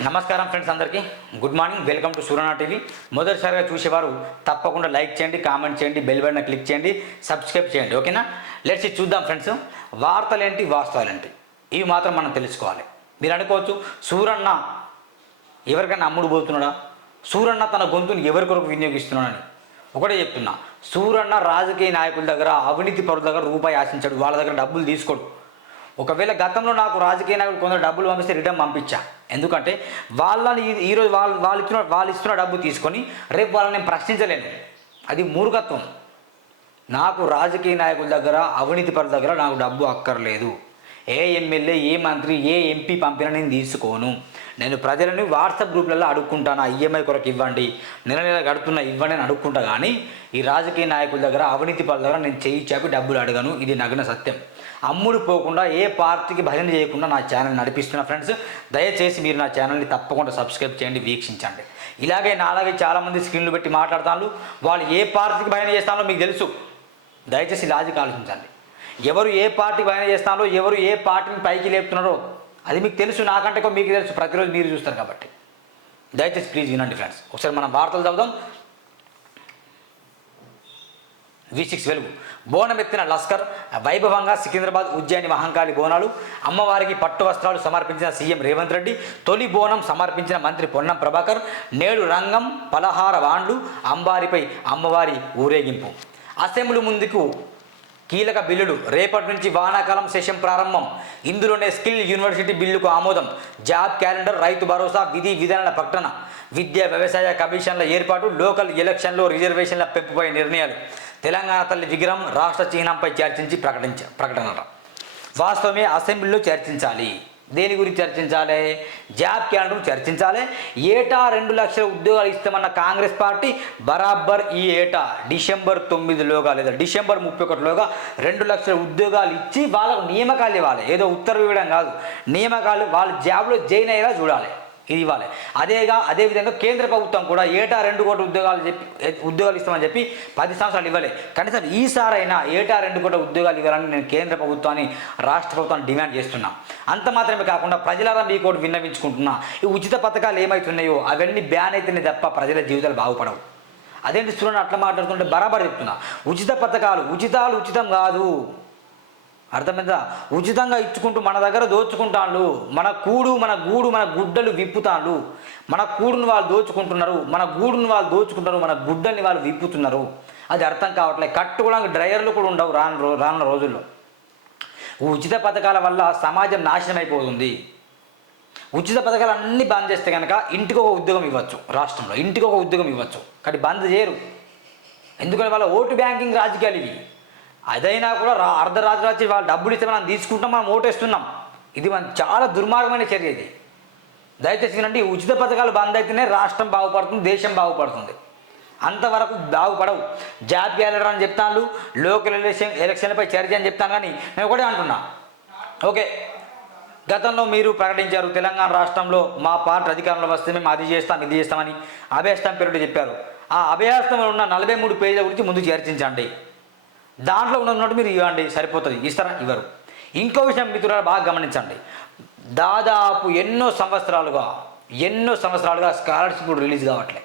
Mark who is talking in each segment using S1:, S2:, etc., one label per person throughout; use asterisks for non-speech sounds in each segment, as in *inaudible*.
S1: నమస్కారం ఫ్రెండ్స్ అందరికీ. Good morning welcome to Suryana TV. మొదటిసారిగా చూసేవారు తప్పకుండా లైక్ చేయండి కామెంట్ చేయండి బెల్ బటన్ క్లిక్ చేయండి సబ్స్క్రైబ్ చేయండి ఓకేనా? లెట్స్ చూద్దాం ఫ్రెండ్స్. వార్తలేంటి వాస్తవాలేంటి? ఇవి మాత్రం మనం తెలుసుకోవాలి. మీరు అనుకోవచ్చు సూరన్న ఎవరికైనా అమ్ముడు పోతున్నాడా? సూరన్న తన గొంతుని ఎవరి కొరకు వినియోగిస్తున్నాడని. ఒకటే చెప్తున్నా సూరన్న రాజకీయ నాయకుల దగ్గర అవినీతి పరుల దగ్గర రూపాయి ఆశించాడు వాళ్ళ దగ్గర డబ్బులు తీసుకోడు. ఒకవేళ గతంలో నాకు రాజకీయ నాయకులు కొందరు డబ్బులు పంపిస్తే రిటర్న్ పంపించా. ఎందుకంటే వాళ్ళని ఈరోజు వాళ్ళు వాళ్ళు ఇచ్చిన వాళ్ళు ఇస్తున్న డబ్బు తీసుకొని రేపు వాళ్ళని నేను ప్రశ్నించలేను. అది మూర్ఖత్వం. నాకు రాజకీయ నాయకుల దగ్గర అవినీతి పరుల దగ్గర నాకు డబ్బు అక్కర్లేదు. ఏ ఎమ్మెల్యే ఏ మంత్రి ఏ ఎంపీ పంపినా నేను తీసుకోను. నేను ప్రజలని వాట్సాప్ గ్రూప్లలో అడుక్కుంటాను? ఈఎంఐ కొరకు ఇవ్వండి. నెల నెల గడుతున్న ఇవ్వండి అని అడుక్కుంటా కానీ ఈ రాజకీయ నాయకుల దగ్గర అవినీతి పరుల దగ్గర నేను చేయి చాపి డబ్బులు అడగను. ఇది నగ్న సత్యం. అమ్ముడు పోకుండా ఏ పార్టీకి భజన చేయకుండా నా ఛానల్ నడిపిస్తున్న ఫ్రెండ్స్ దయచేసి మీరు నా ఛానల్ని తప్పకుండా సబ్స్క్రైబ్ చేయండి వీక్షించండి. ఇలాగే నాలాగే చాలామంది స్క్రీన్లు పెట్టి మాట్లాడతాను వాళ్ళు ఏ పార్టీకి భజన చేస్తానో మీకు తెలుసు. దయచేసి లాజిక్ ఆలోచించండి. ఎవరు ఏ పార్టీ భజన చేస్తారో ఎవరు ఏ పార్టీని పైకి లేపుతున్నారో అది మీకు తెలుసు నాకంటే మీకు తెలుసు. ప్రతిరోజు మీరు చూస్తారు కాబట్టి. దయచేసి ప్లీజ్ వినండి ఫ్రెండ్స్. ఒకసారి మనం వార్తలు చదువుదాం. వి సిక్స్ వెలుగు. బోనం ఎత్తిన లస్కర్ వైభవంగా సికింద్రాబాద్ ఉజ్జయిని మహంకాళి బోనాలు అమ్మవారికి పట్టు వస్త్రాలు సమర్పించిన సీఎం రేవంత్ రెడ్డి తొలి బోనం సమర్పించిన మంత్రి పొన్నం ప్రభాకర్ నేడు రంగం పలహార వాండ్లు అంబారిపై అమ్మవారి ఊరేగింపు. అసెంబ్లీ ముందుకు కీలక బిల్లులు. రేపటి నుంచి వానాకాలం సెషన్ ప్రారంభం. ఇందులోనే స్కిల్ యూనివర్సిటీ బిల్లుకు ఆమోదం. జాబ్ క్యాలెండర్ రైతు భరోసా విధి విధానాల ప్రకటన. విద్యా వ్యవసాయ కమిషన్ల ఏర్పాటు లోకల్ ఎలక్షన్లో రిజర్వేషన్ల పెంపుపై నిర్ణయాలు. తెలంగాణ తల్లి విగ్రహం రాష్ట్ర చిహ్నంపై చర్చించి ప్రకటించ ప్రకటన వాస్తవమే అసెంబ్లీలో చర్చించాలి. దేని గురించి చర్చించాలి? జాబ్ క్యాలెండర్ చర్చించాలి. ఏటా రెండు లక్షల ఉద్యోగాలు ఇస్తామన్న కాంగ్రెస్ పార్టీ బరాబర్ ఈ ఏటా డిసెంబర్ తొమ్మిదిలోగా లేదా డిసెంబర్ ముప్పై ఒకటిలోగా రెండు లక్షల ఉద్యోగాలు ఇచ్చి వాళ్ళకు నియామకాలు ఇవ్వాలి. ఏదో ఉత్తర్వు ఇవ్వడం కాదు. నియామకాలు వాళ్ళ జాబ్లో జాయిన్ అయ్యేలా చూడాలి. ఇది ఇవ్వాలి అదేగా అదేవిధంగా కేంద్ర ప్రభుత్వం కూడా ఏటా రెండు కోట్ల ఉద్యోగాలు చెప్పి ఉద్యోగాలు ఇస్తామని చెప్పి పది సంవత్సరాలు ఇవ్వలే. కనీసం ఈసారైనా ఏటా రెండు కోట్ల ఉద్యోగాలు ఇవ్వాలని నేను కేంద్ర ప్రభుత్వాన్ని రాష్ట్ర ప్రభుత్వాన్ని డిమాండ్ చేస్తున్నా. అంత మాత్రమే కాకుండా ప్రజలారా మీ కూడా విన్నవించుకుంటున్నా. ఈ ఉచిత పథకాలు ఏమవుతున్నాయో అవన్నీ బ్యాన్ అయితేనే తప్ప ప్రజల జీవితాలు బాగుపడవు. అదేంటి చూడండి అట్లా మాట్లాడుతుంటే బరాబర్ చెప్తున్నా. ఉచిత పథకాలు ఉచితాలు ఉచితం కాదు. అర్థమైందా? ఉచితంగా ఇచ్చుకుంటూ మన దగ్గర దోచుకుంటాళ్ళు మన కూడు మన గూడు మన గుడ్డలు విప్పుతాళ్ళు మన కూడును వాళ్ళు దోచుకుంటున్నారు మన గూడును వాళ్ళు దోచుకుంటారు మన గుడ్డల్ని వాళ్ళు విప్పుతున్నారు. అది అర్థం కావట్లేదు కట్టుకోవడానికి డ్రైవర్లు కూడా ఉండవు రాను రానున్న రోజుల్లో. ఉచిత పథకాల వల్ల సమాజం నాశనం అయిపోతుంది. ఉచిత పథకాలు అన్నీ బంద్ చేస్తే కనుక ఇంటికి ఒక ఉద్యోగం ఇవ్వచ్చు రాష్ట్రంలో. ఇంటికి ఒక ఉద్యోగం ఇవ్వచ్చు. కానీ బంద్ చేయరు. ఎందుకంటే వాళ్ళ ఓటు బ్యాంకింగ్ రాజకీయాలు ఇవి. అదైనా కూడా రా అర్ధరాత్రి వచ్చి వాళ్ళు డబ్బులు ఇస్తే మనం తీసుకుంటాం మనం ఓటేస్తున్నాం. ఇది మన చాలా దుర్మార్గమైన చర్య ఇది. దయచేసి వినండి ఉచిత పథకాలు బంద్ అయితేనే రాష్ట్రం బాగుపడుతుంది దేశం బాగుపడుతుంది. అంతవరకు బాగుపడవు. జాతీయ క్యాలెండర్ అని చెప్తాను లోకల్ ఎలక్షన్ ఎలక్షన్లపై చర్చ అని చెప్తాను కానీ నేను ఒకటే అంటున్నా. ఓకే గతంలో మీరు ప్రకటించారు తెలంగాణ రాష్ట్రంలో మా పార్టీ అధికారంలో వస్తే మేము అది చేస్తాం ఇది చేస్తామని అభయస్థం పేరుడు చెప్పారు. ఆ అభయస్థంలో ఉన్న నలభై మూడు పేజీల గురించి ముందు చర్చించండి. దాంట్లో ఉన్న ఉన్నట్టు మీరు ఇవ్వండి సరిపోతుంది. ఇస్తారా? ఇవ్వరు. ఇంకో విషయం మిత్రులు బాగా గమనించండి. దాదాపు ఎన్నో సంవత్సరాలుగా ఎన్నో సంవత్సరాలుగా స్కాలర్షిప్ రిలీజ్ కావట్లే.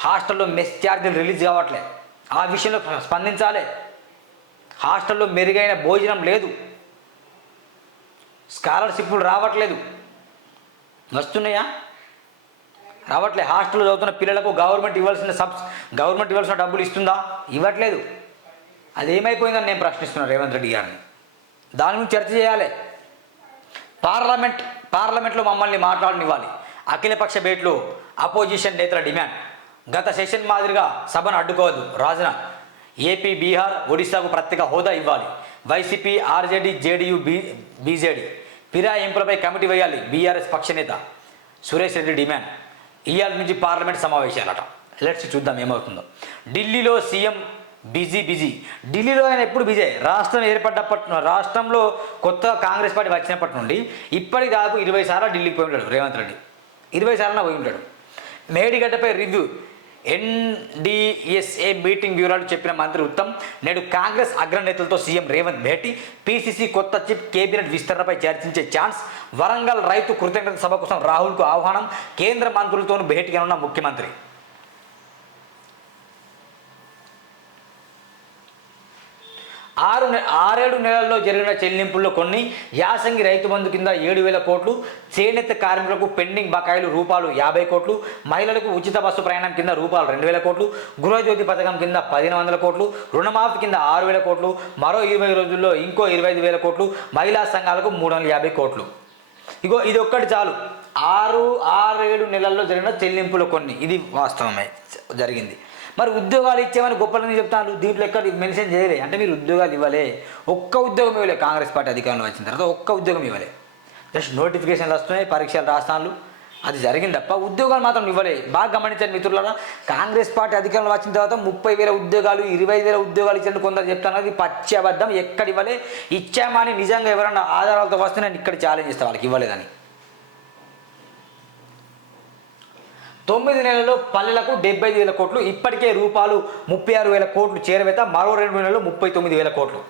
S1: హాస్టల్లో మెస్ ఛార్జీలు రిలీజ్ కావట్లే. ఆ విషయంలో స్పందించాలి. హాస్టల్లో మెరుగైన భోజనం లేదు. స్కాలర్షిప్లు రావట్లేదు. వస్తున్నాయా? రావట్లే. హాస్టల్లో చదువుతున్న పిల్లలకు గవర్నమెంట్ ఇవ్వాల్సిన సబ్స్ గవర్నమెంట్ ఇవ్వాల్సిన డబ్బులు ఇస్తుందా? ఇవ్వట్లేదు. అది ఏమైపోయిందని నేను ప్రశ్నిస్తున్నాను రేవంత్ రెడ్డి గారిని. దాని గురించి చర్చ చేయాలి. పార్లమెంట్ పార్లమెంట్లో మమ్మల్ని మాట్లాడనివ్వాలి. అఖిలపక్ష భేట్లు అపోజిషన్ నేతల డిమాండ్. గత సెషన్ మాదిరిగా సభను అడ్డుకోవద్దు. రాజన ఏపీ బీహార్ ఒడిశాకు ప్రత్యేక హోదా ఇవ్వాలి. YCP RJD JDU B BJD. ఫిరాయింపులపై committee వేయాలి. బీఆర్ఎస్ పక్షనేత సురేష్ రెడ్డి డిమాండ్. ఇవాళ నుంచి పార్లమెంట్ సమావేశాలట. లెట్స్ చూద్దాం ఏమవుతుందో. ఢిల్లీలో సీఎం బిజీ బిజీ. ఢిల్లీలో ఆయన ఎప్పుడు బిజీ? రాష్ట్రం ఏర్పడ్డప్పటి రాష్ట్రంలో కొత్త కాంగ్రెస్ పార్టీ వచ్చినప్పటి నుండి ఇప్పటి దాకా ఇరవై సార్లు ఢిల్లీకి పోయి ఉంటాడు రేవంత్ రెడ్డి. ఇరవై సార్లు పోయి ఉంటాడు. మేడిగడ్డపై రివ్యూ. ఎన్డీఎస్ఏ మీటింగ్ వివరాలు చెప్పిన మంత్రి ఉత్తమ్ నేడు కాంగ్రెస్ అగ్రనేతలతో సీఎం రేవంత్ భేటీ. పీసీసీ కొత్త చిప్ కేబినెట్ విస్తరణపై చర్చించే ఛాన్స్. వరంగల్ రైతు కృతజ్ఞత సభ కోసం రాహుల్కు ఆహ్వానం. కేంద్ర మంత్రులతోనూ భేటీ కానున్న ముఖ్యమంత్రి. ఆరు నె ఆరేడు నెలల్లో జరిగిన చెల్లింపుల్లో కొన్ని యాసంగి రైతు బంధు కింద ఏడు వేల కోట్లు చేనేత కార్మికులకు పెండింగ్ బకాయిలు రూపాయలు యాభై కోట్లు మహిళలకు ఉచిత బస్సు ప్రయాణం కింద రూపాయలు రెండు వేల కోట్లు గృహజ్యోతి పథకం కింద పదిహేను వందల కోట్లు రుణమాఫీ కింద ఆరు వేల కోట్లు మరో ఇరవై రోజుల్లో ఇంకో ఇరవై ఐదు వేల కోట్లు మహిళా సంఘాలకు మూడు వందల యాభై కోట్లు. ఇగో ఇది ఒక్కటి చాలు. ఆరు ఆరు ఏడు నెలల్లో జరిగిన చెల్లింపులు కొన్ని. ఇది వాస్తవమే. జరిగింది. మరి ఉద్యోగాలు ఇచ్చేమని గొప్పలని చెప్తాను దీంట్లో ఎక్కడ మెన్షన్ చేయలే. అంటే మీరు ఉద్యోగాలు ఇవ్వలే. ఒక్క ఉద్యోగం ఇవ్వలే కాంగ్రెస్ పార్టీ అధికారంలో వచ్చిన తర్వాత ఒక్క ఉద్యోగం ఇవ్వలే. జస్ట్ నోటిఫికేషన్లు వస్తున్నాయి పరీక్షలు రాస్తాను అది జరిగింది తప్ప ఉద్యోగాలు మాత్రం ఇవ్వలే. బాగా గమనించండి మిత్రులారా కాంగ్రెస్ పార్టీ అధికారంలో వచ్చిన తర్వాత ముప్పై వేల ఉద్యోగాలు ఇరవై వేల ఉద్యోగాలు ఇచ్చినట్టు కొందరు చెప్తాను అది పచ్చి అబద్ధం. ఎక్కడ ఇవ్వలే. ఇచ్చామని నిజంగా ఎవరన్నా ఆధారాలతో వస్తే నేను ఇక్కడ ఛాలెంజ్ చేస్తాను వాళ్ళకి ఇవ్వలేదని. తొమ్మిది నెలల్లో పల్లెలకు డెబ్బై ఐదు వేల కోట్లు ఇప్పటికే రూపాయలు ముప్పై ఆరు వేల కోట్లు చేరవేత మరో రెండు నెలల్లో ముప్పై తొమ్మిది వేల కోట్లు.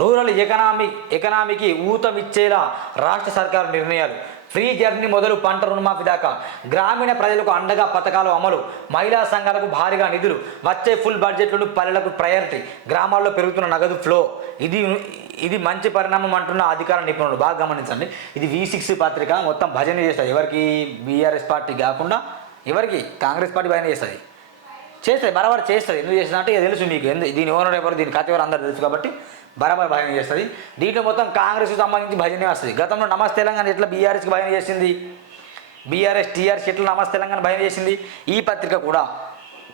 S1: రూరల్ ఎకనామిక్ ఎకనామీకి ఊతమిచ్చేలా రాష్ట్ర సర్కారు నిర్ణయాలు. ఫ్రీ జర్నీ మొదలు పంట రుణమాఫీ దాకా. గ్రామీణ ప్రజలకు అండగా పథకాలు అమలు. మహిళా సంఘాలకు భారీగా నిధులు. వచ్చే ఫుల్ బడ్జెట్లను పల్లెలకు ప్రయారిటీ. గ్రామాల్లో పెరుగుతున్న నగదు ఫ్లో. ఇది ఇది మంచి పరిణామం అంటున్న అధికార నిపుణులు. బాగా గమనించండి. ఇది వి సిక్స్ పత్రిక. మొత్తం భజన చేస్తుంది ఎవరికి బీఆర్ఎస్ పార్టీ కాకుండా ఎవరికి? కాంగ్రెస్ పార్టీ భజన చేస్తుంది. చేస్తుంది. బరాబర్ చేస్తుంది. ఎందుకు చేస్తుంది అంటే తెలుసు మీకు. ఎందుకు దీని ఓనర్ ఎవరు? దీని కథ ఎవరు? అందరూ తెలుసు కాబట్టి. బరాబర్ భజన చేస్తుంది. దీంట్లో మొత్తం కాంగ్రెస్కి సంబంధించి భజనే వస్తుంది. గతంలో నమస్తే తెలంగాణ ఎట్లా బీఆర్ఎస్కి భజన చేసింది? బీఆర్ఎస్ టీఆర్ఎస్ ఎట్లా నమస్తే తెలంగాణ భజన చేసింది? ఈ పత్రిక కూడా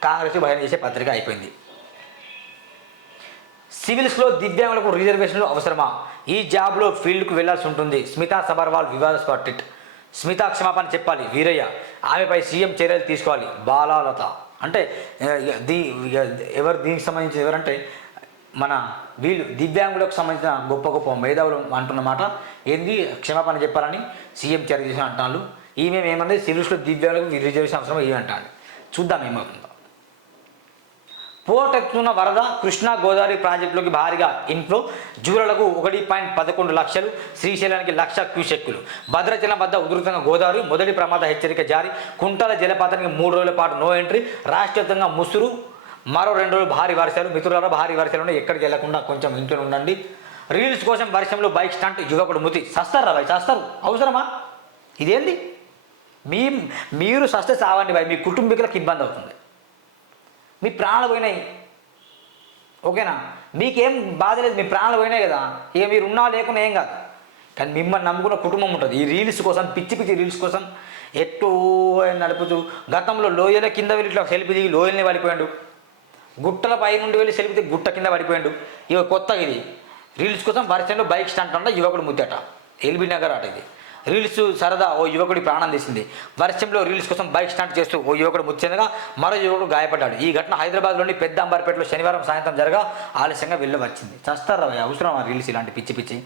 S1: కాంగ్రెస్కి భజన చేసే పత్రిక అయిపోయింది. సివిల్స్లో దివ్యాంగులకు రిజర్వేషన్లు అవసరమా? ఈ జాబ్లో ఫీల్డ్కు వెళ్ళాల్సి ఉంటుంది. స్మితా సబర్వాల్ వివాదాస్పద ట్వీట్ స్మితా క్షమాపణ చెప్పాలి. వీరయ్య ఆమెపై సీఎం చర్యలు తీసుకోవాలి. బాలాలత. అంటే దీ ఎవరు దీనికి సంబంధించి ఎవరంటే మన వీళ్ళు దివ్యాంగులకు సంబంధించిన గొప్ప గొప్ప మేధావులు అంటున్నమాట ఏంది? క్షమాపణ చెప్పాలని సీఎం చర్య చేసిన అంటాను ఈమె ఏమన్నది సివిల్స్లో దివ్యాంగులకు రిజర్వేషన్ అవసరం ఏ అంటాడు. చూద్దాం ఏమవుతుందో. పోటెత్తున్న వరద కృష్ణా గోదావరి ప్రాజెక్టులోకి భారీగా ఇన్ఫ్లో జూలలకు ఒకటి పాయింట్ పదకొండు లక్షలు శ్రీశైలానికి లక్ష క్యూసెక్కులు. భద్రాచలం వద్ద ఉధృతంగా గోదావరి మొదటి ప్రమాద హెచ్చరిక జారీ. కుంటాల జలపాతానికి మూడు రోజుల పాటు నో ఎంట్రీ. రాష్ట్రవ్యాప్తంగా ముసురు మరో రెండు రోజులు భారీ వర్షాలు. మిత్రులారా భారీ వర్షాలు ఉన్నాయి ఎక్కడికి వెళ్ళకుండా కొంచెం ఇంట్లో ఉండండి. రీల్స్ కోసం వర్షంలో బైక్ స్టంట్ యువకుడు ముతి. సస్తారు రా సస్తారు? అవసరమా? ఇదేంది? మీ మీరు సస్తే సావండి భాయ్ మీ కుటుంబీకులకు ఇబ్బంది అవుతుంది. మీ ప్రాణాలు పోయినాయి. ఓకేనా? మీకేం బాధ లేదు. మీ ప్రాణాలు పోయినాయి కదా. ఇక మీరు ఉన్నా లేకున్నా ఏం కాదు. కానీ మిమ్మల్ని నమ్ముకున్న కుటుంబం ఉంటుంది. ఈ రీల్స్ కోసం పిచ్చి పిచ్చి రీల్స్ కోసం ఎట్టు నడుపుతూ గతంలో లోయల కింద వెళ్ళి ఇట్లా సెల్ఫీ దిగి లోయల్ని పడిపోయాడు. గుట్టల పై నుండి వెళ్ళి సెలిపితే గుట్ట కింద పడిపోయాడు. ఇక కొత్త ఇది. రీల్స్ కోసం వర్షంలో బైక్ స్టంట్ అంట యువకుడు ముద్దట. ఎల్బీ నగర్ అట ఇది. రీల్స్ సరదా ఓ యువకుడి ప్రాణం తీసింది. వర్షంలో రీల్స్ కోసం బైక్ స్టాండ్ చేస్తూ ఓ యువకుడు ముచ్చేందుగా మరో యువకుడు గాయపడ్డాడు. ఈ ఘటన హైదరాబాద్లోని పెద్ద అంబార్పేటలో శనివారం సాయంత్రం జరగా ఆలస్యంగా వెళ్ళవచ్చింది చస్తారా అవసరం ఆ రీల్స్ ఇలాంటి పిచ్చి పిచ్చి?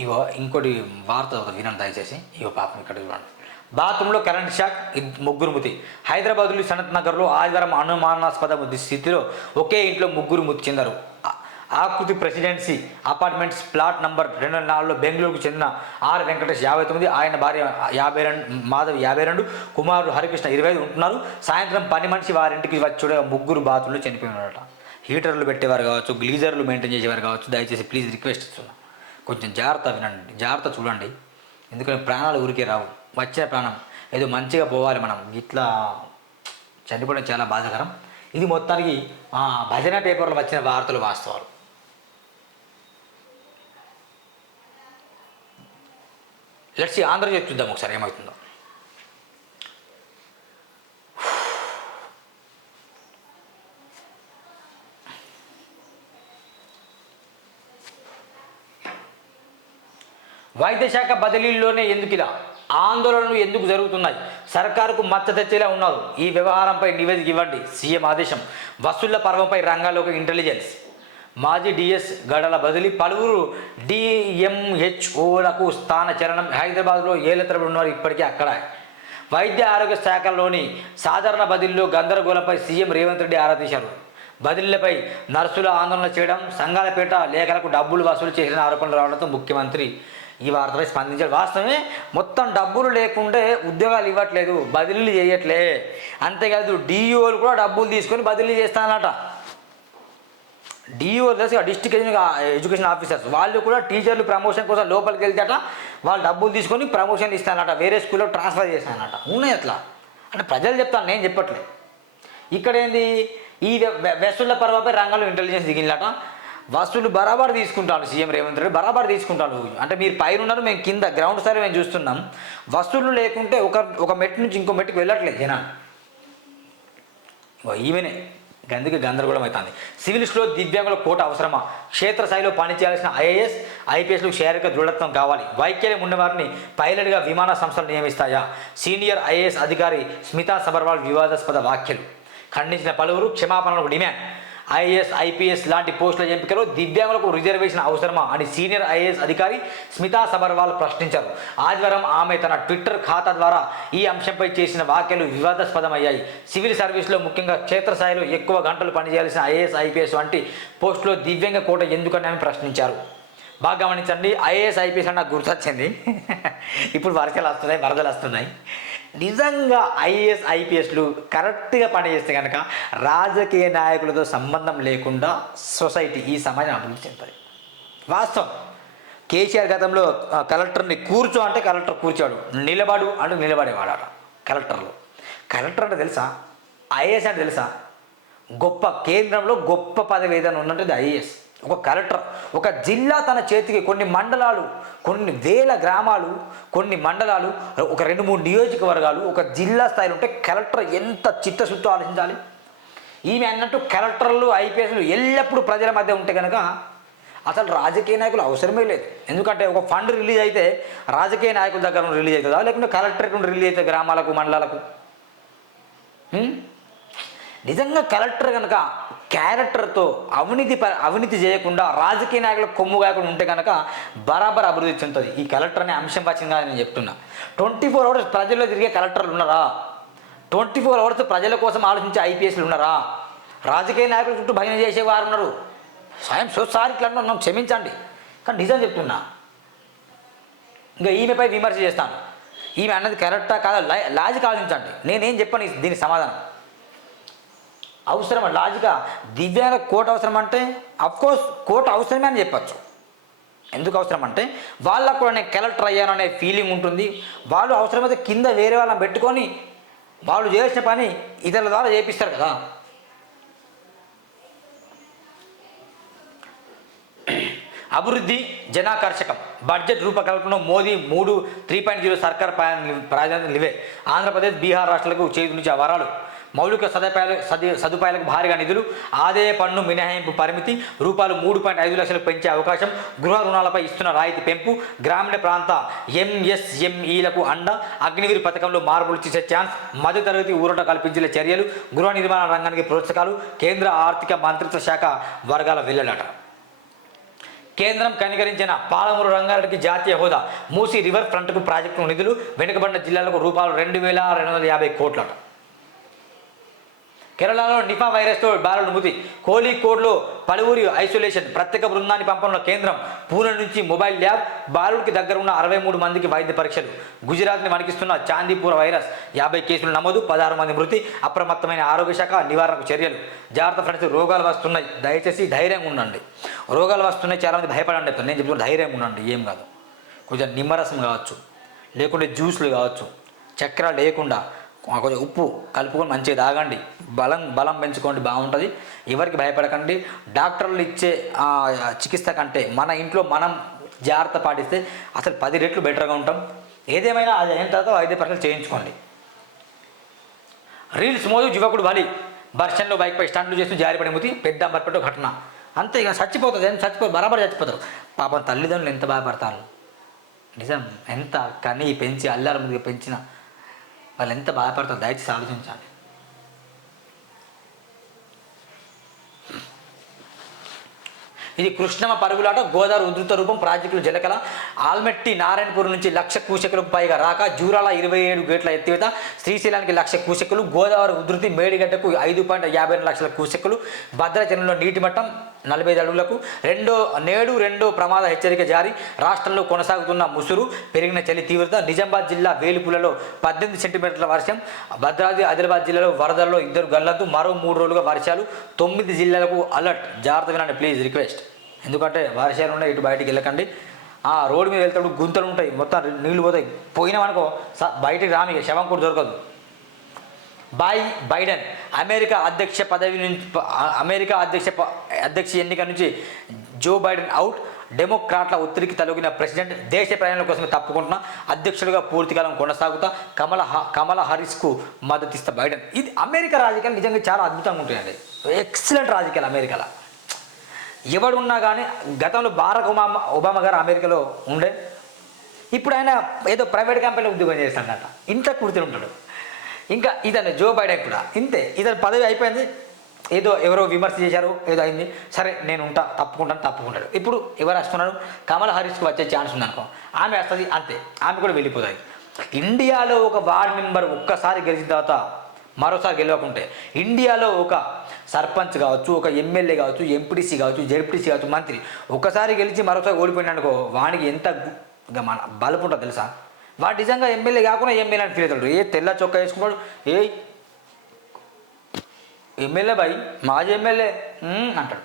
S1: ఇగో ఇంకోటి వార్త ఒక వినండి దయచేసి. ఇగో పాపం ఇక్కడ చూడండి. బాత్రూంలో కరెంట్ షాక్ ముగ్గురు మృతి. హైదరాబాద్లో సనత్ నగర్లో ఆదివారం అనుమానాస్పద స్థితిలో ఒకే ఇంట్లో ముగ్గురు మృతి చెందారు. ఆ- ఆకృతి ప్రెసిడెన్సీ అపార్ట్మెంట్స్ ప్లాట్ నంబర్ రెండు వందల నాలుగులో బెంగళూరుకు చెందిన ఆర్ వెంకటేష్ యాభై తొమ్మిది ఆయన భార్య యాభై రెండు మాధవ్ యాభై రెండు కుమారుడు హరికృష్ణ ఇరవై ఐదు ఉంటున్నారు. సాయంత్రం పని మనిషి వారింటికి వచ్చి ముగ్గురు బాత్రూంలో చనిపోయినారట. హీటర్లు పెట్టేవారు కావచ్చు గ్లీజర్లు మెయింటైన్ చేసేవారు కావచ్చు దయచేసి ప్లీజ్ రిక్వెస్ట్ ఇస్తున్నాను కొంచెం జాగ్రత్త వినండి జాగ్రత్త చూడండి. ఎందుకంటే ప్రాణాలు ఊరికే రావు. వచ్చిన ప్రాణం. ఏదో మంచిగా పోవాలి మనం. ఇట్లా చనిపోవడం చాలా బాధాకరం. ఇది మొత్తానికి ఆ, భజన పేపర్లో వచ్చిన వార్తలు వాస్తవాలు. లెట్స్ ఆంధ్రజ్యోతి చూద్దాం ఒకసారి ఏమవుతుందో. వైద్య శాఖ బదిలీల్లోనే ఎందుకు ఇలా ఆందోళనలు ఎందుకు జరుగుతున్నాయి? సర్కారుకు మచ్చ తెచ్చేలా ఉన్నారు. ఈ వ్యవహారంపై నివేదిక ఇవ్వండి. సీఎం ఆదేశం. వసూళ్ళ పర్వంపై రంగాల్లోకి ఇంటెలిజెన్స్. మాజీ డిఎస్ గడల బదిలీ పలువురు డిఎంహెచ్ఓలకు స్థాన చరణం హైదరాబాద్లో ఏళ్ళ తరబడి ఉన్నారు ఇప్పటికీ అక్కడ. వైద్య ఆరోగ్య శాఖలోని సాధారణ బదిలీలో గందరగోళంపై సీఎం రేవంత్ రెడ్డి ఆరా తీశారు. బదిలీలపై నర్సులు ఆందోళన చేయడం సంఘాలపేట లేఖలకు డబ్బులు వసూలు చేసిన ఆరోపణలు రావడంతో ముఖ్యమంత్రి ఈ వార్తపై స్పందించాడు. వాస్తవమే మొత్తం డబ్బులు లేకుంటే ఉద్యోగాలు ఇవ్వట్లేదు బదిలీలు చేయట్లే. అంతేకాదు డిఈఓలు కూడా డబ్బులు తీసుకొని బదిలీ చేస్తానట డిఓ తెలిసి డిస్ట్రిక్ట్ ఎడ్యుకేషన్ ఆఫీసర్స్. వాళ్ళు కూడా టీచర్లు ప్రమోషన్ కోసం లోపలికి వెళ్తాట వాళ్ళు డబ్బులు తీసుకొని ప్రమోషన్ ఇస్తానట వేరే స్కూల్లో ట్రాన్స్ఫర్ చేస్తానట ఉన్నాయి అట్లా. అంటే ప్రజలు చెప్తాను నేను చెప్పట్లేదు ఇక్కడ ఏంది ఈ వెస్టుల పర్వపై రంగంలో ఇంటెలిజెన్స్ దిగినట వసూలు బరాబర్ తీసుకుంటాడు సీఎం రేవంత్ రెడ్డి బరాబర్ తీసుకుంటాడు అంటే మీరు పైన ఉన్నారు మేము కింద గ్రౌండ్ స్థాయి మేము చూస్తున్నాం. వసూలు లేకుంటే ఒక ఒక మెట్టు నుంచి ఇంకో మెట్టుకు వెళ్ళట్లేదు జనా. ఈమెనే. గందుకే గందరగోళం అవుతుంది. సివిల్స్లో దివ్యాంగుల కోట అవసరమా? క్షేత్రస్థాయిలో పనిచేయాల్సిన ఐఏఎస్ ఐపీఎస్లకు శారీరక దృఢత్వం కావాలి. వైకల్యం ఉన్నవారిని పైలట్గా విమాన సంస్థలు నియమిస్తాయా? సీనియర్ ఐఏఎస్ అధికారి స్మితా సబర్వాల్ వివాదాస్పద వ్యాఖ్యలు. ఖండించిన పలువురు క్షమాపణలకు డిమాండ్. ఐఏఎస్ ఐపీఎస్ లాంటి పోస్టుల ఎంపికలో దివ్యాంగులకు రిజర్వేషన్ అవసరమా అని సీనియర్ ఐఏఎస్ అధికారి స్మితా సబర్వాల్ ప్రశ్నించారు. ఆదివారం ఆమె తన ట్విట్టర్ ఖాతా ద్వారా ఈ అంశంపై చేసిన వ్యాఖ్యలు వివాదాస్పదమయ్యాయి. సివిల్ సర్వీస్లో ముఖ్యంగా క్షేత్రస్థాయిలో ఎక్కువ గంటలు పనిచేయాల్సిన ఐఏఎస్ ఐపీఎస్ వంటి పోస్టులో దివ్యాంగ కోట ఎందుకని ఆమె ప్రశ్నించారు. బాగా గమనించండి ఐఏఎస్ ఐపీఎస్ అని నాకు గుర్తొచ్చింది. *laughs* ఇప్పుడు వరసలు వస్తున్నాయి వరదలు వస్తున్నాయి. నిజంగా ఐఏఎస్ ఐపీఎస్లు కరెక్ట్గా పనిచేస్తే కనుక రాజకీయ నాయకులతో సంబంధం లేకుండా సొసైటీ ఈ సమాజం అభివృద్ధి చెందుతుంది. వాస్తవం. కేసీఆర్ గతంలో కలెక్టర్ని కూర్చో అంటే కలెక్టర్ కూర్చోడు. నిలబడు అంటే నిలబడేవాడట కలెక్టర్లు. కలెక్టర్ అంటే తెలుసా? ఐఏఎస్ అంటే తెలుసా? గొప్ప కేంద్రంలో గొప్ప పదవి ఏదైనా ఉన్నట్టు ఐఏఎస్. ఒక కలెక్టర్ ఒక జిల్లా తన చేతికి కొన్ని మండలాలు కొన్ని వేల గ్రామాలు కొన్ని మండలాలు ఒక రెండు మూడు నియోజకవర్గాలు ఒక జిల్లా స్థాయిలో ఉంటే కలెక్టర్ ఎంత చిత్తశుద్ధి ఆలోచించాలి? ఈమె అన్నట్టు కలెక్టర్లు ఐపీఎస్లు ఎల్లప్పుడూ ప్రజల మధ్య ఉంటే కనుక అసలు రాజకీయ నాయకులు అవసరమే లేదు. ఎందుకంటే ఒక ఫండ్ రిలీజ్ అయితే రాజకీయ నాయకుల దగ్గర నుండి రిలీజ్ అవుతుందా? లేకుంటే కలెక్టరేట్ నుండి రిలీజ్ అవుతుంది గ్రామాలకు మండలాలకు? నిజంగా కలెక్టర్ కనుక క్యారెక్టర్తో అవినీతి ప- అవినీతి చేయకుండా రాజకీయ నాయకులకు కొమ్ము కాకుండా ఉంటే కనుక బరాబర్ అభివృద్ధి చెందుతుంది. ఈ కలెక్టర్ అనే అంశం వచ్చింది కదా నేను చెప్తున్నా. ట్వంటీ ఫోర్ అవర్స్ ప్రజల్లో తిరిగే కలెక్టర్లు ఉన్నారా? ట్వంటీ ఫోర్ అవర్స్ ప్రజల కోసం ఆలోచించే ఐపీఎస్లు ఉన్నారా? రాజకీయ నాయకుల చుట్టూ భజన చేసేవారు ఉన్నారు. స్వయం సో ఇట్లా ఉన్నాం క్షమించండి. కానీ నిజం చెప్తున్నా. ఇంకా ఈమెపై విమర్శ చేస్తాను. ఈమె అన్నది కరెక్టా కాదా? లాజిక్ ఆలోచించండి. నేనేం చెప్పాను దీనికి సమాధానం. అవసరం లాజిక దివ్యాంగ కోట్ అవసరం అంటే అఫ్కోర్స్ కోట్ అవసరమే అని చెప్పచ్చు. ఎందుకు అవసరం అంటే వాళ్ళకు కూడా నేను కలెక్టర్ అయ్యాను అనే ఫీలింగ్ ఉంటుంది. వాళ్ళు అవసరమైతే కింద వేరే వాళ్ళని పెట్టుకొని వాళ్ళు చేసిన పని ఇతరుల ద్వారా చేపిస్తారు కదా. అభివృద్ధి జనాకర్షకం. బడ్జెట్ రూపకల్పన మోదీ మూడు త్రీ పాయింట్ జీరో సర్కార్ ప్రాధాన్యతలు ఇవే ఆంధ్రప్రదేశ్ బీహార్ రాష్ట్రాలకు చేతి నుంచి వరాలు. మౌలిక సదుపాయాలు సదు సదుపాయాలకు భారీగా నిధులు ఆదాయ పన్ను మినహాయింపు పరిమితి రూపాయలు మూడు పాయింట్ ఐదు లక్షలు పెంచే అవకాశం గృహ రుణాలపై ఇస్తున్న రాయితీ పెంపు గ్రామీణ ప్రాంత ఎంఎస్ఎంఈలకు అండ అగ్నిగిరి పథకంలో మార్పులు చేసే ఛాన్స్ మధ్యతరగతి ఊరట కల్పించే చర్యలు గృహ నిర్మాణ రంగానికి ప్రోత్సాహాలు కేంద్ర ఆర్థిక మంత్రిత్వ శాఖ వర్గాల వెల్లడట. కేంద్రం కనికరించిన పాలమూరు రంగారెడ్డికి జాతీయ హోదా మూసి రివర్ ఫ్రంట్కు ప్రాజెక్టు నిధులు వెనుకబడిన జిల్లాలకు రూపాయలు రెండు వేల రెండు వందల యాభై కోట్లట. కేరళలో నిఫా వైరస్తో బారులు మృతి. కోలీకోడ్లో పలువురి ఐసోలేషన్. ప్రత్యేక బృందాన్ని పంపనున్న కేంద్రం పూణె నుంచి మొబైల్ ల్యాబ్ బాలుడికి దగ్గర ఉన్న అరవై మూడు మందికి వైద్య పరీక్షలు. గుజరాత్ని వణికిస్తున్న చాందీపూర్ వైరస్. యాభై కేసులు నమోదు పదహారు మంది మృతి అప్రమత్తమైన ఆరోగ్య శాఖ నివారణకు చర్యలు. జాగ్రత్త ఫ్రెండ్స్ రోగాలు వస్తున్నాయి. దయచేసి ధైర్యంగా ఉండండి. రోగాలు వస్తున్నాయి చాలామంది భయపడండి. నేను చెప్తున్నా ధైర్యంగా ఉండండి. ఏం కాదు. కొంచెం నిమ్మరసం కావచ్చు. లేకుంటే జ్యూస్లు కావచ్చు. చక్కెర లేకుండా కొంచెం ఉప్పు కలుపుకొని మంచిగా తాగండి. బలం బలం పెంచుకోండి బాగుంటుంది. ఎవరికి భయపడకండి. డాక్టర్లు ఇచ్చే చికిత్స కంటే మన ఇంట్లో మనం జాగ్రత్త పాటిస్తే అసలు పది రెట్లు బెటర్గా ఉంటాం. ఏదేమైనా అది అయిన తర్వాత ఐదు పర్సెంట్ చేయించుకోండి. రీల్స్ మోదు యువకుడు బలి. బర్షన్లో బైక్పై స్టంట్లు చేస్తూ జారిపడి మూతి పెద్ద అంబర్పెట్టు ఘటన. అంతే ఇక చచ్చిపోతుంది ఏం చచ్చిపో బరాబర్ చచ్చిపోతారు. పాపం తల్లిదండ్రులు ఎంత బాధపడతారు? నిజం ఎంత కని పెంచి అల్లారు ముందుగా పెంచిన వాళ్ళు ఎంత బాధపడతారు దయచేసి ఆలోచించాలి. ఇది కృష్ణమ పరుగులాట గోదావరి ఉధృత రూపం ప్రాజెక్టులు జలకల ఆల్మెట్టి నారాయణపూర్ నుంచి లక్ష కూశకులకు పైగా రాక జూరాల ఇరవై ఏడు గేట్ల ఎత్తివేత శ్రీశైలానికి లక్ష కూశకులు గోదావరి ఉధృతి మేడిగడ్డకు ఐదు పాయింట్ యాభై రెండు లక్షల కూశకులు భద్రాచలంలో నీటి మట్టం నలభై ఐదు అడుగులకు రెండో నేడు రెండో ప్రమాద హెచ్చరిక జారీ. రాష్ట్రంలో కొనసాగుతున్న ముసురు పెరిగిన చలి తీవ్రత నిజామాబాద్ జిల్లా వేలుపులలో పద్దెనిమిది సెంటీమీటర్ల వర్షం భద్రాద్రి ఆదిలాబాద్ జిల్లాలో వరదల్లో ఇద్దరు గల్లంతు మరో మూడు రోజులుగా వర్షాలు తొమ్మిది జిల్లాలకు అలర్ట్. జాగ్రత్త వినండి ప్లీజ్ రిక్వెస్ట్. ఎందుకంటే వర్షాలు ఉన్నాయి ఇటు బయటికి వెళ్ళకండి. ఆ రోడ్డు మీద వెళ్తాడు గుంతలు ఉంటాయి మొత్తం నీళ్ళు పోతాయి. పోయినామనుకో స- బయటికి రామి శవం కూడా దొరకదు. Bye Biden. అమెరికా అధ్యక్ష పదవి నుంచి అమెరికా అధ్యక్ష అధ్యక్ష ఎన్నిక నుంచి జో బైడెన్ అవుట్ డెమోక్రాట్ల ఒత్తిడికి తలొగిన ప్రెసిడెంట్ దేశ ప్రయాణాల కోసమే తప్పుకుంటున్న. అధ్యక్షుడిగా పూర్తికాలం కొనసాగుతా. కమల హ- కమల హరిస్కు మద్దతిస్తా బైడెన్. ఇది అమెరికా రాజకీయాలు నిజంగా చాలా అద్భుతంగా ఉంటాయండి. ఎక్సలెంట్ రాజకీయాలు అమెరికాలో. ఎవడున్నా కానీ గతంలో బారక్ ఒబామా ఒబామా గారు అమెరికాలో ఉండే. ఇప్పుడు ఆయన ఏదో ప్రైవేట్ కంపెనీలో ఉద్యోగం చేస్తాడట. ఇంత కూర్చుని ఉంటాడు. ఇంకా ఇతను జో బైడెన్ కూడా. ఇంతే. ఇతని పదవి అయిపోయింది. ఏదో ఎవరో విమర్శ చేశారు ఏదో అయింది. సరే నేను ఉంటా తప్పుకుంటాను తప్పుకుంటాడు. ఇప్పుడు ఎవరు వస్తున్నారు? కమల్ హరీష్కి వచ్చే ఛాన్స్ ఉందనుకో. ఆమె వస్తుంది అంతే. ఆమె కూడా వెళ్ళిపోతుంది ఇండియాలో ఒక వార్డ్ మెంబర్ ఒక్కసారి గెలిచిన తర్వాత మరోసారి గెలవకుంటే ఇండియాలో ఒక సర్పంచ్ కావచ్చు ఒక ఎమ్మెల్యే కావచ్చు ఎంపీటీసీ కావచ్చు జెడ్పీటీసీ కావచ్చు మంత్రి ఒకసారి గెలిచి మరోసారి ఓడిపోయినాడుకో వానికి ఎంత మన బలుపు ఉంటుందో తెలుసా? వాడు నిజంగా ఎమ్మెల్యే కాకుండా ఎమ్మెల్యే అని ఫీల్ అవుతాడు. ఏ తెల్ల చొక్కా వేసుకున్నాడు? ఏ ఎమ్మెల్యే బాయ్ మాజీ ఎమ్మెల్యే అంటాడు.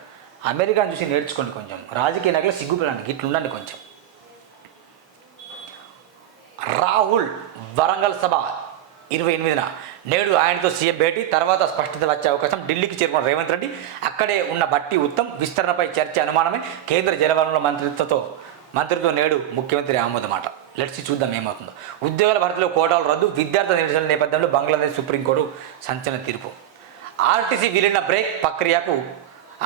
S1: అమెరికాను చూసి నేర్చుకోండి కొంచెం. రాజకీయ నాయకులు సిగ్గుపడండి గిట్లు ఉండండి కొంచెం. రాహుల్ వరంగల్ సభ ఇరవై ఎనిమిదిన నేడు ఆయనతో సీఎం భేటీ తర్వాత స్పష్టత వచ్చే అవకాశం ఢిల్లీకి చేరుకున్న రేవంత్ రెడ్డి అక్కడే ఉన్న బట్టి ఉత్తమ్ విస్తరణపై చర్చ అనుమానమే కేంద్ర జలవనరుల మంత్రిత్వతో మంత్రితో నేడు ముఖ్యమంత్రి ఆమోదమాట. లెట్స్ చూద్దాం ఏమవుతుందో. ఉద్యోగాల భర్తీలో కోటాలు రద్దు విద్యార్థి నిరసన నేపథ్యంలో బంగ్లాదేశ్ సుప్రీంకోర్టు సంచలన తీర్పు. ఆర్టీసీ విలీన బ్రేక్ ప్రక్రియకు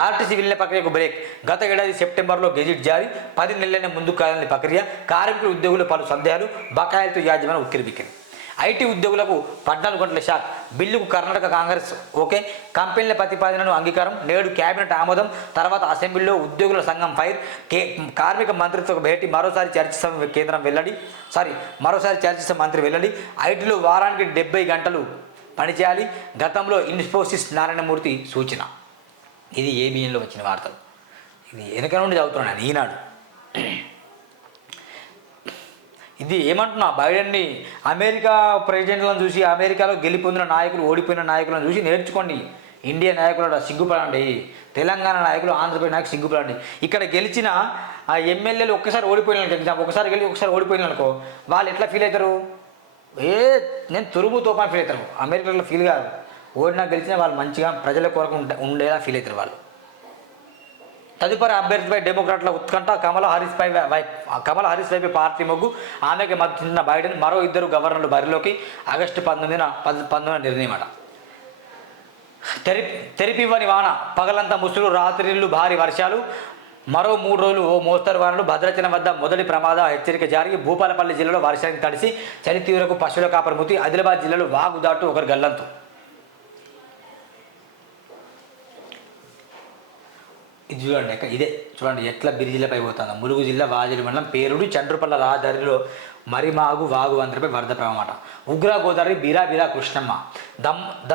S1: ఆర్టీసీ విలీన ప్రక్రియకు బ్రేక్. గత ఏడాది సెప్టెంబర్లో గెజిట్ జారీ పది నెలలైన ముందుకు కాలని ప్రక్రియ. కార్మికుల ఉద్యోగులు పలు సందేహాలు బకాయిలతో యాజమాన్యం ఉక్కిరిబిక్కింది ఐటీ ఉద్యోగులకు పద్నాలుగు గంటల షాక్. బిల్లుకు కర్ణాటక కాంగ్రెస్ ఓకే. కంపెనీల ప్రతిపాదనను అంగీకారం. నేడు కేబినెట్ ఆమోదం. తర్వాత అసెంబ్లీలో ఉద్యోగుల సంఘం ఫైర్. కే కార్మిక మంత్రిత్వ భేటీ. మరోసారి చర్చ కేంద్రం వెళ్ళండి సారీ మరోసారి చర్చ మంత్రి వెళ్ళడి ఐటీలో వారానికి డెబ్బై గంటలు పనిచేయాలి. గతంలో ఇన్ఫోసిస్ నారాయణమూర్తి సూచన. ఇది ఏబిఎన్లో వచ్చిన వార్తలు? ఇది వెనక నుండి చదువుతున్నాను ఈనాడు. ఇది ఏమంటున్నా? బైడెన్ని అమెరికా ప్రెసిడెంట్లను చూసి అమెరికాలో గెలిపొందిన నాయకులు ఓడిపోయిన నాయకులను చూసి నేర్చుకోండి. ఇండియా నాయకులు సిగ్గుపడండి. తెలంగాణ నాయకులు ఆంధ్రప్రదేశ్ నాయకులు సిగ్గుపడండి. ఇక్కడ గెలిచిన ఆ ఎమ్మెల్యేలు ఒక్కసారి ఓడిపోయిన ఎగ్జాంపుల్ ఒకసారి గెలిచి ఒకసారి ఓడిపోయిన అనుకో వాళ్ళు ఎట్లా ఫీల్ అవుతారు? ఏ నేను తురుము తోపని ఫీల్ అవుతారు. అమెరికాలో ఫీల్ కాదు. ఓడినా గెలిచినా వాళ్ళు మంచిగా ప్రజల కొరకు ఉండేలా ఫీల్ అవుతారు వాళ్ళు. తదుపరి అభ్యర్థిపై డెమోక్రాట్ల ఉత్కంఠ కమల హారిస్ పై కమల హారిస్ వైపు పార్టీ మొగ్గు. ఆమెకి మద్దతున్న బైడెన్ మరో ఇద్దరు గవర్నర్లు బరిలోకి. ఆగస్టు పంతొమ్మిదిన పద్ పంతొమ్మిదిన నిర్ణయం అట తెరి తెరిపివ్వని వాన పగలంతా ముసులు రాత్రిళ్ళు భారీ వర్షాలు. మరో మూడు రోజులు ఓ మోస్తరు వానలు. భద్రాచలం వద్ద మొదటి ప్రమాద హెచ్చరిక జారీ భూపాలపల్లి జిల్లాలో వర్షానికి తడిసి చలి తీవ్రకు పశువుల కాపరి మృతి. ఆదిలాబాద్ జిల్లాలో వాగు దాటు ఒకరు గల్లంతు. ఇది చూడండి ఎక్క ఇదే చూడండి ఎట్లా బిరిజిలపై పోతుందో. ములుగు జిల్లా వాజలి మండలం పేరుడు చండ్రుపల్ల రహదారిలో మరిమాగు వాగు వంతరపై వరద ప్రమాట ఉగ్ర గోదావరి బీరా బీరా కృష్ణమ్మ. దమ్ ద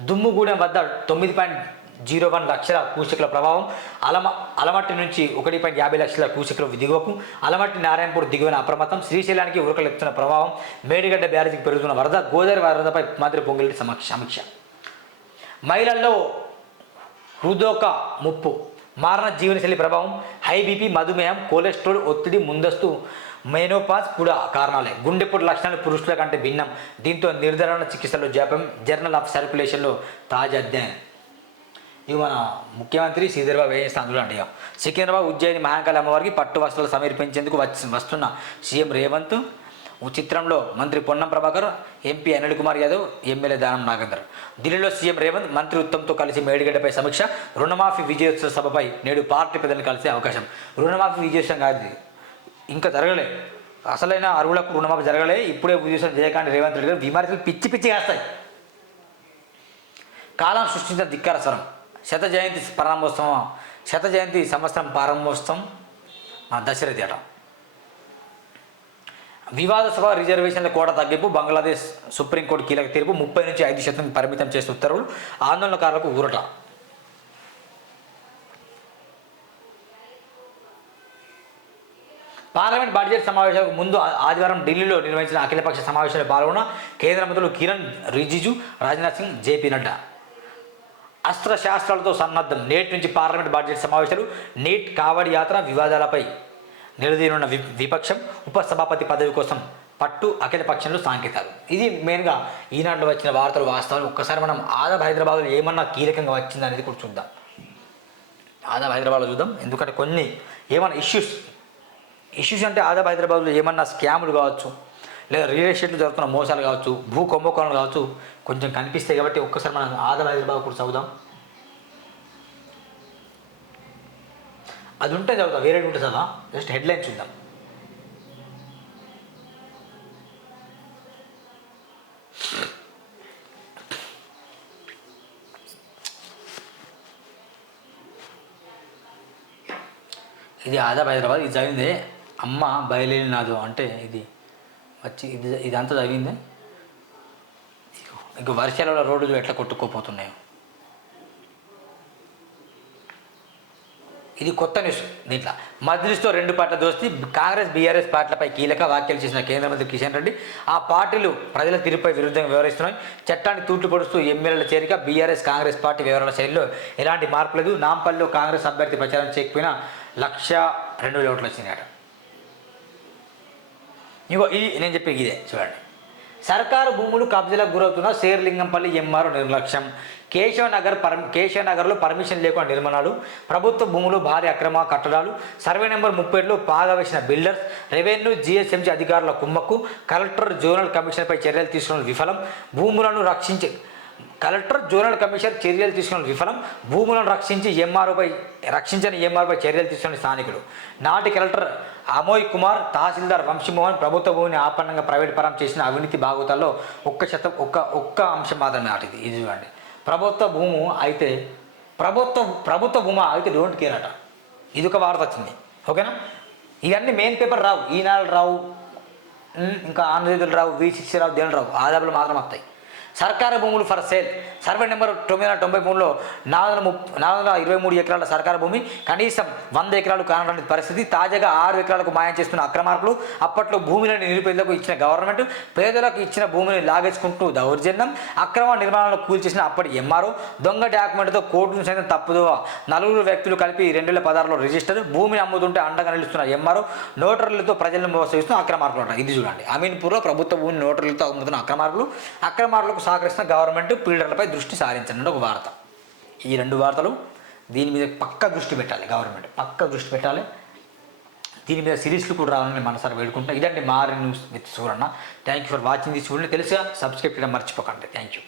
S1: దుమ్ముగూడెం వద్ద తొమ్మిది పాయింట్ జీరో వన్ లక్షల కూశకుల ప్రభావం. అలమ అలమట్టి నుంచి ఒకటి పాయింట్ యాభై లక్షల కూశకుల దిగువకు. అలమట్టి నారాయణపూర్ దిగువన అప్రమత్తం. శ్రీశైలానికి ఉరకలెత్తున్న ప్రభావం. మేడిగడ్డ బ్యారేజీకి పెరుగుతున్న వరద గోదావరి వరదపై మంత్రి పొంగిరెడ్డి సమక్ష సమీక్ష. మహిళల్లో హృదోక ముప్పు. మారణ జీవనశైలి ప్రభావం హై బీపీ మధుమేహం కొలెస్ట్రాల్ ఒత్తిడి ముందస్తు మెనోపాజ్ కూడా కారణాలే. గుండెపోటు లక్షణాలు పురుషుల కంటే భిన్నం. దీంతో నిర్ధారణ చికిత్సలో జాప్యం జర్నల్ ఆఫ్ సర్క్యులేషన్లో తాజా అధ్యయనం. ఇవి మన ముఖ్యమంత్రి శ్రీధర్బాబు ఏం చేస్తే అందులో అంటే సికింద్రాబాద్ ఉజ్జయిని మహాకాళి అమ్మవారికి పట్టు వస్త్రాలు సమర్పించేందుకు వచ్చి వస్తున్న సీఎం రేవంత్ చిత్రంలో మంత్రి పొన్నం ప్రభాకర్ ఎంపీ అనిల్ కుమార్ యాదవ్ ఎమ్మెల్యే దానం నాగేందర్. ఢిల్లీలో సీఎం రేవంత్ మంత్రి ఉత్తమ్తో కలిసి మేడిగడ్డపై సమీక్ష రుణమాఫీ విజయోత్సవ సభపై నేడు పార్టీ పెద్దలను కలిసే అవకాశం. రుణమాఫీ విజయోత్సవం కాదు ఇంకా జరగలే. అసలైన అరువులకు రుణమాఫీ జరగలే. ఇప్పుడే విజయోత్సవం చేయకండి రేవంత్ రెడ్డి గారు విమర్శలు పిచ్చి పిచ్చి కాస్తాయి కాలం సృష్టించిన ధిక్కార స్వరం. శత జయంతి ప్రారంభోత్సవం శత జయంతి సంవత్సరం ప్రారంభోత్సవం మన దశరథి వివాద సభ రిజర్వేషన్ల కోట తగ్గింపు బంగ్లాదేశ్ సుప్రీంకోర్టు కీలక తీర్పు ముప్పై నుంచి ఐదు శాతం పరిమితం చేసే ఉత్తర్వులు ఆందోళనకారులకు ఊరట. పార్లమెంట్ బడ్జెట్ సమావేశాలకు ముందు ఆదివారం ఢిల్లీలో నిర్వహించిన అఖిలపక్ష సమావేశంలో పాల్గొన్న కేంద్ర మంత్రులు కిరణ్ రిజిజు రాజ్నాథ్ సింగ్ జేపీ నడ్డా. అస్త్రశాస్త్రాలతో సన్నద్ధం. నేటి నుంచి పార్లమెంట్ బడ్జెట్ సమావేశాలు నీట్ కావడి యాత్ర వివాదాలపై నిలదీనున్న వి విపక్షం ఉపసభాపతి పదవి కోసం పట్టు అఖిల పక్షంలో సాంకేతాలు. ఇది మెయిన్గా ఈనాడులో వచ్చిన వార్తలు వాస్తవాలు. ఒక్కసారి మనం ఆదాబ్ హైదరాబాద్లో ఏమన్నా కీలకంగా వచ్చింది అనేది కూడా చూద్దాం. ఆదాబ్ హైదరాబాద్లో చూద్దాం. ఎందుకంటే కొన్ని ఏమన్నా ఇష్యూస్ ఇష్యూస్ అంటే ఆదాబ్ హైదరాబాద్లో ఏమన్నా స్కాములు కావచ్చు లేదా రియల్ ఎస్టేట్లో జరుగుతున్న మోసాలు కావచ్చు భూ కుంభకోణాలు కావచ్చు కొంచెం కనిపిస్తాయి కాబట్టి ఒక్కసారి మనం ఆదాబ్ హైదరాబాద్ కూడా చదువుదాం. అది ఉంటే చదువుతా వేరే ఉంటే చదువుదా జస్ట్ హెడ్లైన్ చూద్దాం. ఇది ఆదాబ్ హైదరాబాద్ ఇది చదివిందే అమ్మ బయలుదేరి నాదు అంటే ఇది వచ్చి ఇది ఇదంతా చదివిందే? ఇక వర్షాలలో రోడ్లు ఎట్లా కొట్టుకోపోతున్నాయో. ఇది కొత్త న్యూస్ దీంట్లో మజ్లిస్తో రెండు పార్టీల దోస్తి కాంగ్రెస్ బీఆర్ఎస్ పార్టీలపై కీలక వ్యాఖ్యలు చేసిన కేంద్ర మంత్రి కిషన్ రెడ్డి. ఆ పార్టీలు ప్రజల తీరుపై విరుద్ధంగా వ్యవహరిస్తున్నాయి. చట్టాన్ని తూట్లు పొడుస్తూ ఎమ్మెల్యేల చేరిక బీఆర్ఎస్ కాంగ్రెస్ పార్టీ వివరాల శైలిలో ఎలాంటి మార్పు లేదు. నాంపల్లిలో కాంగ్రెస్ అభ్యర్థి ప్రచారం చేయకపోయినా లక్ష రెండు వేల ఓట్లు వచ్చినాయట. ఇగో ఇది నేను చెప్పేది ఇదే. చూడండి. సర్కారు భూములు కబ్జాలకు గురవుతున్న శేర్లింగంపల్లి ఎంఆర్ నిర్లక్ష్యం. కేశవనగర్ పర్ కేశవనగర్లో పర్మిషన్ లేకుండా నిర్మాణాలు ప్రభుత్వ భూములు భారీ అక్రమ కట్టడాలు సర్వే నెంబర్ ముప్పైలో పాగా వేసిన బిల్డర్స్ రెవెన్యూ జిఎస్ఎంసీ అధికారుల కుమ్మక్కు కలెక్టర్ జోనల్ కమిషనర్పై చర్యలు తీసుకున్న విఫలం భూములను రక్షించే కలెక్టర్ జోనల్ కమిషనర్ చర్యలు తీసుకున్న విఫలం భూములను రక్షించి ఎంఆర్ఓపై రక్షించని ఎంఆర్ఓపై చర్యలు తీసుకున్న స్థానికుడు నాటి కలెక్టర్ అమోయ్ కుమార్ తహసీల్దార్ వంశీమోహన్ ప్రభుత్వ భూమిని ఆపన్నంగా ప్రైవేట్ పరం చేసిన అవినీతి బాగోతాల్లో ఒక్క శతం ఒక్క ఒక్క అంశం మాత్రమే నాటిది. ఇది చూడండి. ప్రభుత్వ భూము అయితే ప్రభుత్వ ప్రభుత్వ భూమా అయితే డోంట్ కేర్ అట. ఇది ఒక వార్త వచ్చింది. ఓకేనా ఇవన్నీ మెయిన్ పేపర్ రావు. ఈనాడు రావు. ఇంకా ఆంధ్రజ్యోతులు రావు వి సిక్స్ రావు దేని రావు. ఆదాబులు మాత్రం వస్తాయి. సర్కారు భూములు ఫర్ సేల్. సర్వే నెంబర్ తొమ్మిది వందల తొంభై మూడులో నాలుగు వందల నాలుగు వందల ఇరవై మూడు ఎకరాల సర్కారు భూమి కనీసం వంద ఎకరాలు కానటువంటి పరిస్థితి. తాజాగా ఆరు ఎకరాలకు మాయం చేస్తున్న అక్రమార్కులు అప్పట్లో భూమిని నిరుపేదలకు ఇచ్చిన గవర్నమెంట్ పేదలకు ఇచ్చిన భూమిని లాగేసుకుంటూ దౌర్జన్యం. అక్రమ నిర్మాణాలను కూల్చేసిన అప్పటి ఎంఆర్ఓ దొంగ డాక్యుమెంట్తో కోర్టును సైతం తప్పుదోవ. నలుగురు వ్యక్తులు కలిపి రెండు వేల పదహారులో రిజిస్టర్. భూమిని అమ్ముతుంటే అండగా నిలుస్తున్న ఎంఆర్ఓ నోటరీలతో ప్రజలను మోసగిస్తున్న అక్రమార్కులు అంట. ఇది చూడండి. అమీన్పూర్లో ప్రభుత్వ భూమిని నోటరీలతో అమ్ముతున్న అక్రమార్కులు. అక్రమార్కులకు సహకరిస్తున్న గవర్నమెంట్ పీడర్లపై దృష్టి సారించండి ఒక వార్త. ఈ రెండు వార్తలు దీని మీద పక్క దృష్టి పెట్టాలి గవర్నమెంట్. పక్క దృష్టి పెట్టాలి. దీని మీద సిరీస్లు కూడా రావాలని మనసారి వేడుకుంటున్నా. ఇదండి మారి news with Suranna thank you for watching this video. తెలుసుగా సబ్స్క్రైబ్ చేయడం మర్చిపోకండి. Thank you.